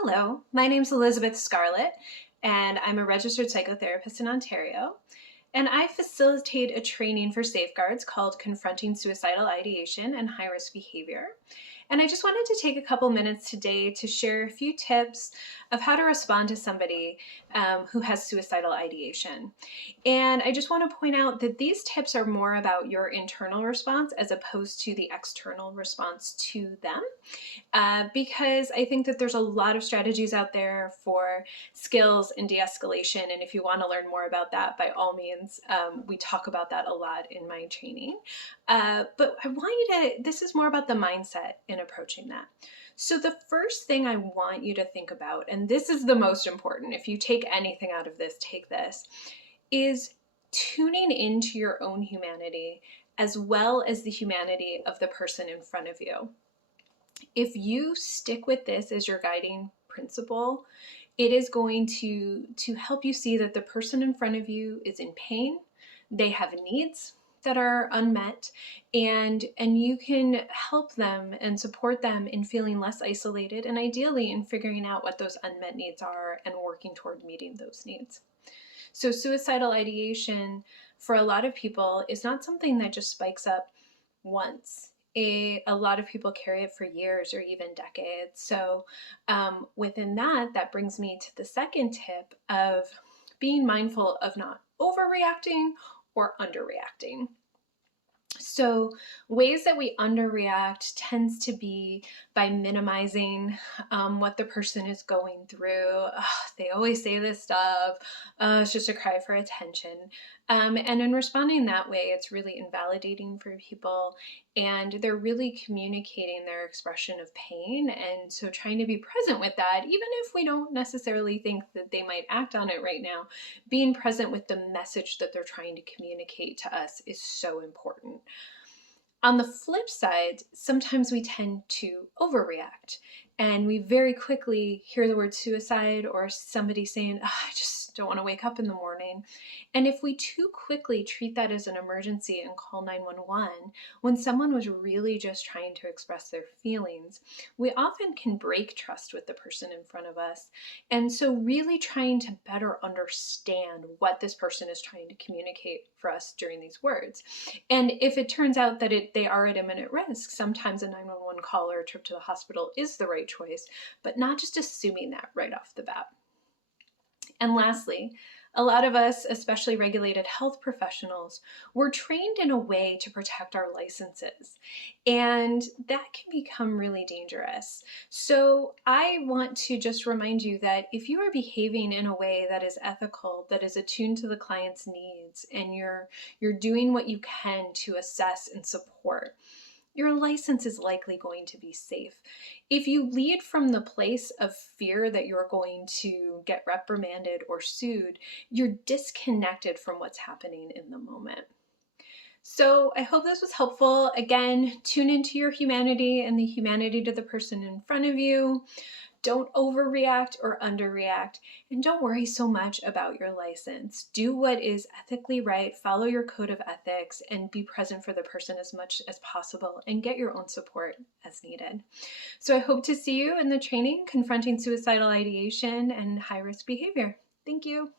Hello, my name's Elizabeth Scarlett, and I'm a registered psychotherapist in Ontario. And I facilitate a training for safeguards called Confronting Suicidal Ideation and High-Risk Behavior. And I just wanted to take a couple minutes today to share a few tips of how to respond to somebody who has suicidal ideation. And I just want to point out that these tips are more about your internal response as opposed to the external response to them. Because I think that there's a lot of strategies out there for skills and de-escalation. And if you want to learn more about that, by all means, we talk about that a lot in my training. But I want you to, this is more about the mindset in approaching that. So the first thing I want you to think about, and this is the most important, if you take anything out of this, take this, is tuning into your own humanity as well as the humanity of the person in front of you. If you stick with this as your guiding principle, it is going to help you see that the person in front of you is in pain, they have needs that are unmet, and you can help them and support them in feeling less isolated, and ideally in figuring out what those unmet needs are and working toward meeting those needs. So suicidal ideation for a lot of people is not something that just spikes up once. A lot of people carry it for years or even decades. So within that brings me to the second tip of being mindful of not overreacting or underreacting. So ways that we underreact tends to be by minimizing what the person is going through. They always say this stuff. It's just a cry for attention. And in responding that way, it's really invalidating for people, and they're really communicating their expression of pain. And so trying to be present with that, even if we don't necessarily think that they might act on it right now, being present with the message that they're trying to communicate to us is so important. On the flip side, sometimes we tend to overreact, and we very quickly hear the word suicide or somebody saying, I just don't want to wake up in the morning. And if we too quickly treat that as an emergency and call 911, when someone was really just trying to express their feelings, we often can break trust with the person in front of us. And so really trying to better understand what this person is trying to communicate for us during these words. And if it turns out that they are at imminent risk, sometimes a 911 call or a trip to the hospital is the right choice, but not just assuming that right off the bat. And lastly, a lot of us, especially regulated health professionals, were trained in a way to protect our licenses, and that can become really dangerous. So I want to just remind you that if you are behaving in a way that is ethical, that is attuned to the client's needs, and you're doing what you can to assess and support, your license is likely going to be safe. If you lead from the place of fear that you're going to get reprimanded or sued, you're disconnected from what's happening in the moment. So I hope this was helpful. Again, tune into your humanity and the humanity to the person in front of you. Don't overreact or underreact, and don't worry so much about your license. Do what is ethically right, follow your code of ethics, and be present for the person as much as possible, and get your own support as needed. So I hope to see you in the training, Confronting Suicidal Ideation and High-Risk Behavior. Thank you.